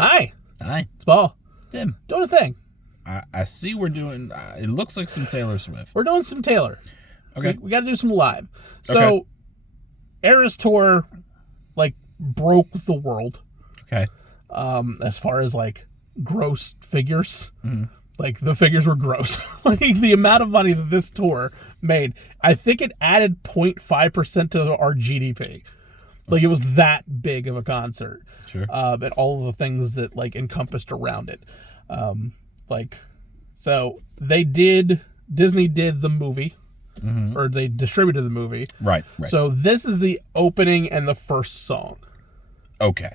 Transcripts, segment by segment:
Hi. Hi. It's Paul. Tim. Doing a thing. I see we're doing, it looks like some Taylor Swift. We're doing some Taylor. Okay. We got to do some live. So, Okay. Eras Tour, broke the world. Okay. As far as, gross figures. Mm-hmm. The figures were gross. The amount of money that this tour made, I think it added 0.5% to our GDP. It was that big of a concert. Sure. And all of the things that, encompassed around it. So Disney did the movie, Mm-hmm. or they distributed the movie. Right. So this is the opening and the first song. Okay.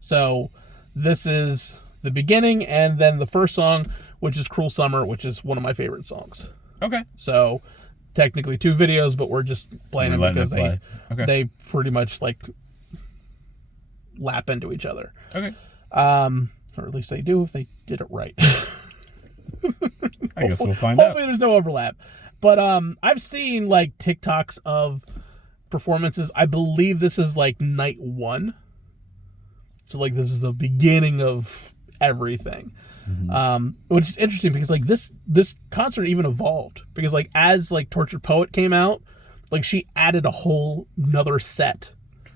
So this is the beginning and then the first song, which is Cruel Summer, which is one of my favorite songs. Okay. So technically 2 videos, but we're just playing them because they pretty much lap into each other. Okay. Or at least they do if they did it right. I guess we'll find out. Hopefully there's no overlap. But I've seen TikToks of performances. I believe this is night 1. So this is the beginning of everything. Mm-hmm. Which is interesting because this concert even evolved because as Tortured Poet came out, she added a whole another set.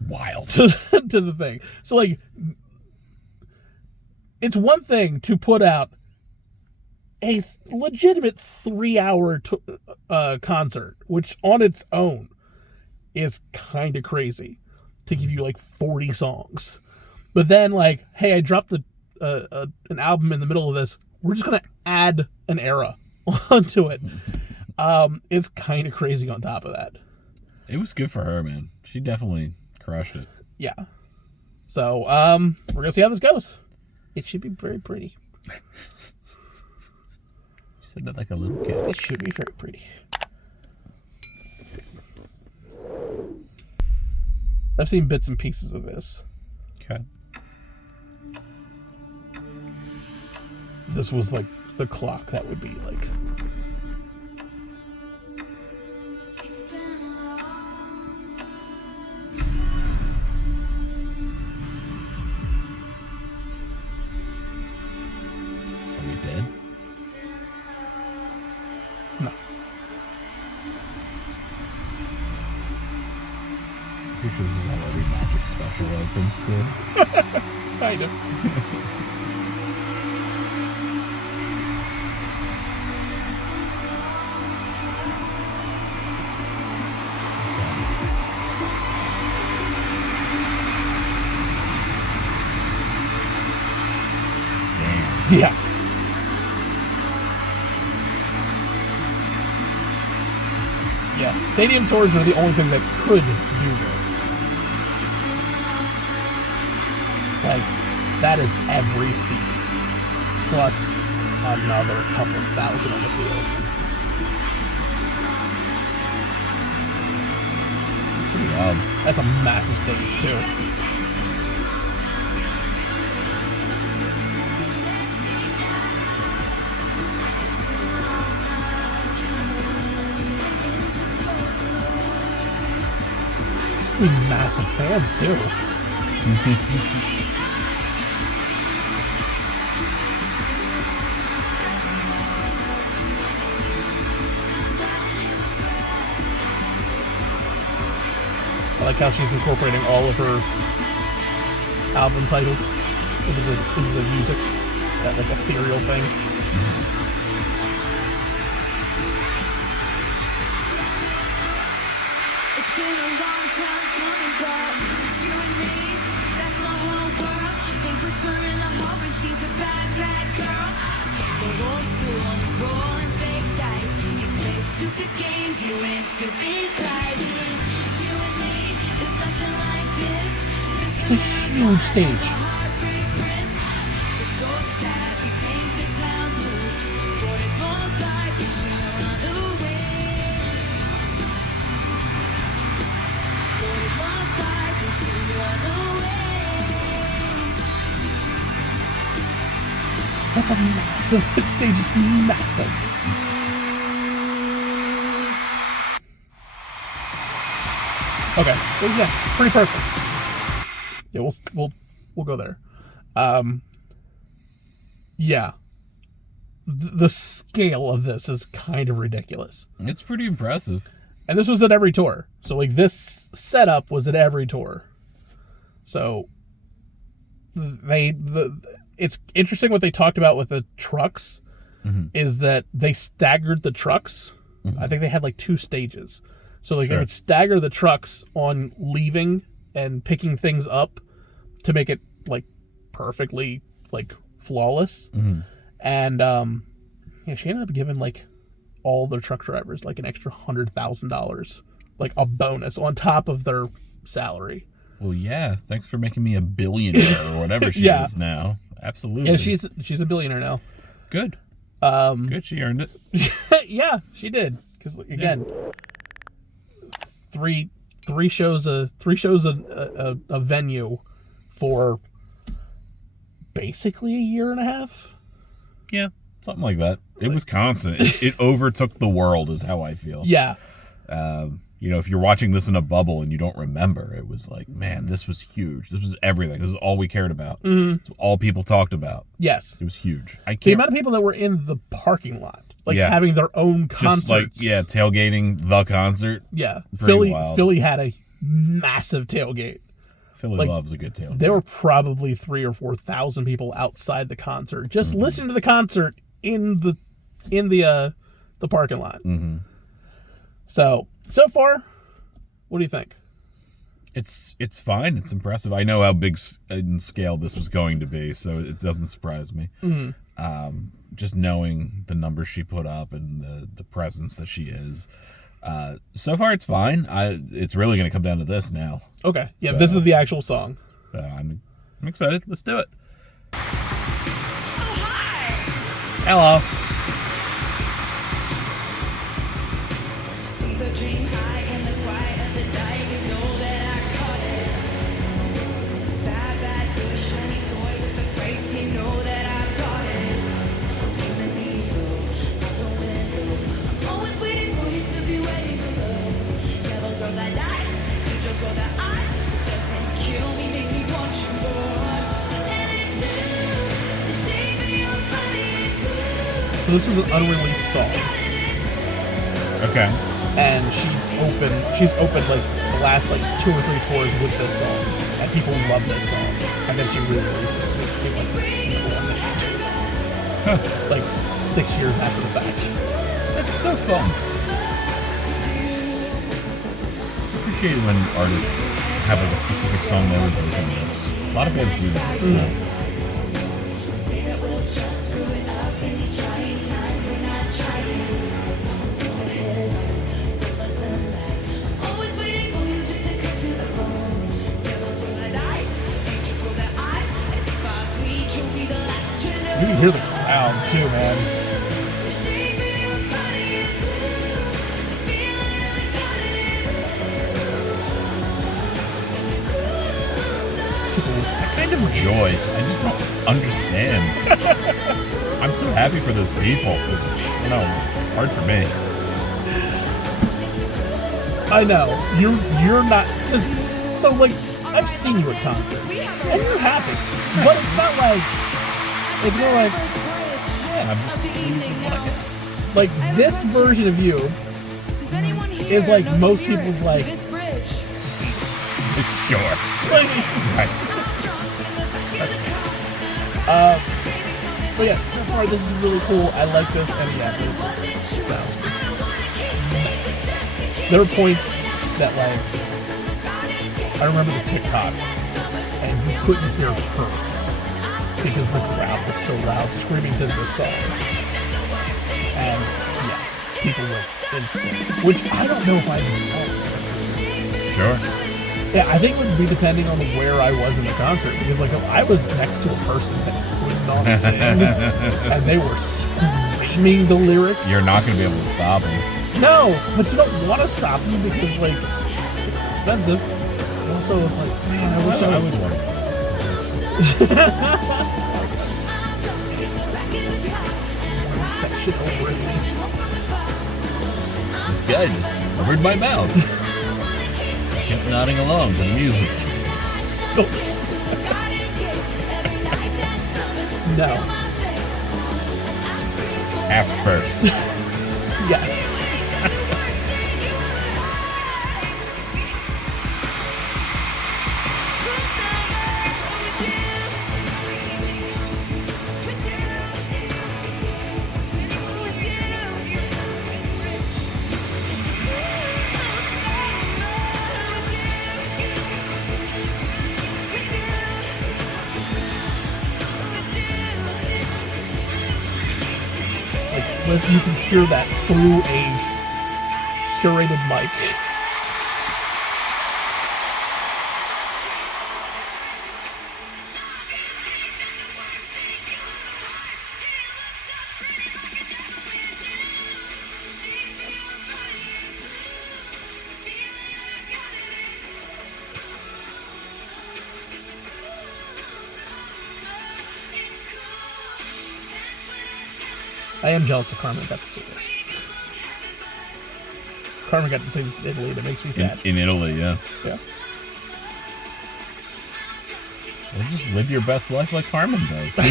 Wild. To the thing. So it's one thing to put out a legitimate 3-hour concert, which on its own is kind of crazy to give you 40 songs. But then hey, I dropped an album in the middle of this. We're just going to add an era onto it. It's kind of crazy on top of that. It was good for her, man. She definitely crushed it. Yeah. So, we're going to see how this goes. It should be very pretty. You said that like a little kid. It should be very pretty. I've seen bits and pieces of this. Okay. This was the clock that would be It's been a long time. Are we dead? It's been a long time. no. Pretty sure this is how every Magic special opens too. Kind of. Damn. Yeah. Yeah. Stadium tours are the only thing that could do this. That is every seat. Plus another couple thousand on the field. Pretty wild. That's a massive stage, too. Massive fans, too. I like how she's incorporating all of her album titles into the music. That ethereal thing. It's been a long time coming, but it's you and me. That's my whole world. They whisper in the hall, but she's a bad, bad girl. The whole school is rolling fake dice. You play stupid games, you win stupid prizes. It's you and me. It's nothing like this. It's a huge stage. It's so sad. We paint the town blue, but it most likely to run away. But it most likely to run away. That's a massive. That stage is massive. Okay, so yeah, pretty perfect. Yeah, we'll go there. Yeah. The scale of this is kind of ridiculous. It's pretty impressive. And this was at every tour. So, like, this setup was at every tour. So, it's interesting what they talked about with the trucks is that they staggered the trucks. I think they had, like, 2 stages. So, like, they would stagger the trucks on leaving and picking things up to make it, like, perfectly, like, flawless. And, yeah, she ended up giving, like, all their truck drivers, like, an extra $100,000, like, a bonus on top of their salary. Well, yeah. Thanks for making me a billionaire or whatever she is now. Absolutely. Yeah, she's a billionaire now. Good. Good. She earned it. Yeah, she did. Because, again, three shows a venue for basically a year and a half. Yeah, something like that. It was constant. It overtook the world, is how I feel. Yeah. You know, if you're watching this in a bubble and you don't remember, it was like, man, this was huge. This was everything. This is all we cared about. It's all people talked about. Yes. It was huge. The amount of people that were in the parking lot, like having their own concerts. Just like, tailgating the concert. Yeah. Wild. Philly had a massive tailgate. Philly loves a good tailgate. There were probably 3,000 or 4,000 people outside the concert, just listening to the concert in the parking lot. So far, what do you think? It's fine. It's impressive. I know how big in scale this was going to be, so it doesn't surprise me. Just knowing the numbers she put up and the presence that she is. So far, it's fine. It's really going to come down to this now. Okay. Yeah, this is the actual song. I'm excited. Let's do it. Oh, hi! Hello. The dream high in the quiet of the night, you know that I caught it. Bad big shiny toy with the price, you know that I bought it. In the diesel, out the window, I'm always waiting for you to be waiting below. Devils roll the dice, angels roll their eyes. It doesn't kill me, makes me want you more. And it's blue, the shape of your body is blue. So this was an unreleased song. Okay. And she's opened like the last like 2 or 3 tours with this song, and people love this song. And then she re-released it. It came like number 1 like 6 years after the fact. That's so fun. I appreciate when artists have like a specific song they always listen to. A lot of bands do that. It's cool. Say that we'll just screw it up in these trying times. We're not trying. So go ahead, so listen back. I'm always waiting for you just to cut to the bone. Devils roll the dice, angels roll their eyes. And if I bleed, you'll be the last to know. You can hear the crowd too, man. The shape of your body is blue. The feeling I got it is it's a cool song. I kind of enjoy. I just don't understand. I'm so happy for those people. 'Cause, you know, it's hard for me. I know you're not. So like I've seen you at concerts, and you're happy, but it's not like it's more like I'm just pleased with what I get. like this version of you Does anyone here is like know the most lyrics people's to like. this bridge? Sure. Right. But yeah, so far this is really cool. I like this, and yeah, there were points that like I remember the TikToks, and you couldn't hear her because the crowd was so loud, screaming to the song, and yeah, people went insane. Which I don't know if I know. Sure. Yeah, I think it would be depending on where I was in the concert, because like if I was next to a person that could not sing and they were screaming the lyrics. You're not going to be able to stop them. No, but you don't want to stop them because like it's expensive. And also, it's like, man, I wish I was. want to stop. That shit over at least. This guy just covered my mouth. I kept nodding along to the music. Don't. No. Ask first. Yes. Like, you can hear that through a curated mic. I am jealous of Carmen got to see this. Carmen got to see this in Italy, and it makes me sad. In Italy, yeah. Yeah. Well, just live your best life like Carmen does. Stop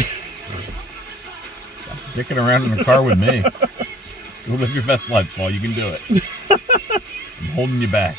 dicking around in the car with me. Go live your best life, Paul. You can do it. I'm holding you back.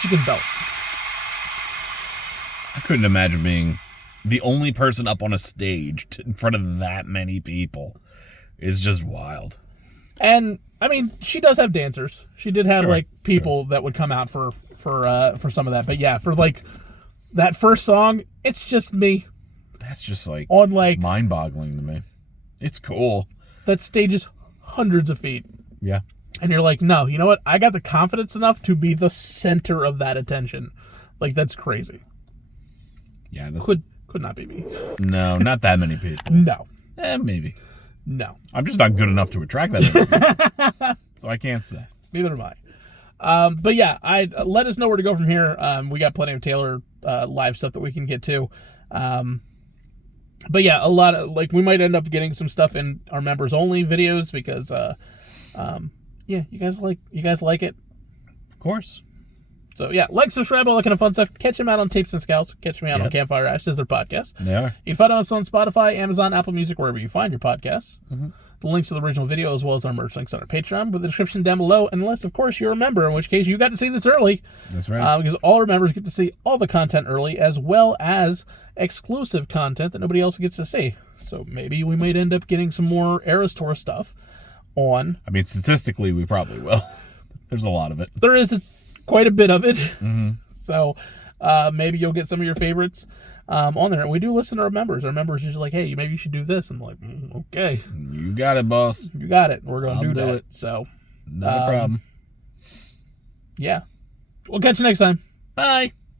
She can belt. I couldn't imagine being the only person up on a stage in front of that many people. It's just wild. And I mean, she does have dancers. She did have Sure, like people that would come out for some of that. But yeah, for like that first song, it's just me That's just like on like mind-boggling to me. It's cool. that stage is hundreds of feet. Yeah. And you're like, no, you know what? I got the confidence enough to be the center of that attention. Like, that's crazy. Yeah, that's... Could not be me. No, not that many people. No. Maybe. No. I'm just not good enough to attract that many people. So I can't say. Neither am I. But yeah, let us know where to go from here. We got plenty of Taylor live stuff that we can get to. But yeah, a lot of, like, we might end up getting some stuff in our members only videos because yeah, you guys like it. Of course. So yeah, like, subscribe, all that kind of fun stuff. Catch them out on Tapes and Scowls. Catch me out on Campfire Ash. This is their podcast. They are. You can find us on Spotify, Amazon, Apple Music, wherever you find your podcasts. Mm-hmm. The links to the original video, as well as our merch links on our Patreon, with the description down below, unless, of course, you're a member, in which case you got to see this early. That's right. Because all our members get to see all the content early, as well as exclusive content that nobody else gets to see. So maybe we might end up getting some more Eras Tour stuff on. I mean, statistically, we probably will. There's a lot of it. There is quite a bit of it. Mm-hmm. So maybe you'll get some of your favorites on there. And we do listen to our members. Our members are just like, hey, maybe you should do this. I'm like, okay. You got it, boss. You got it. We're going to I'll do do that. it. So, Not a problem. yeah. We'll catch you next time. Bye.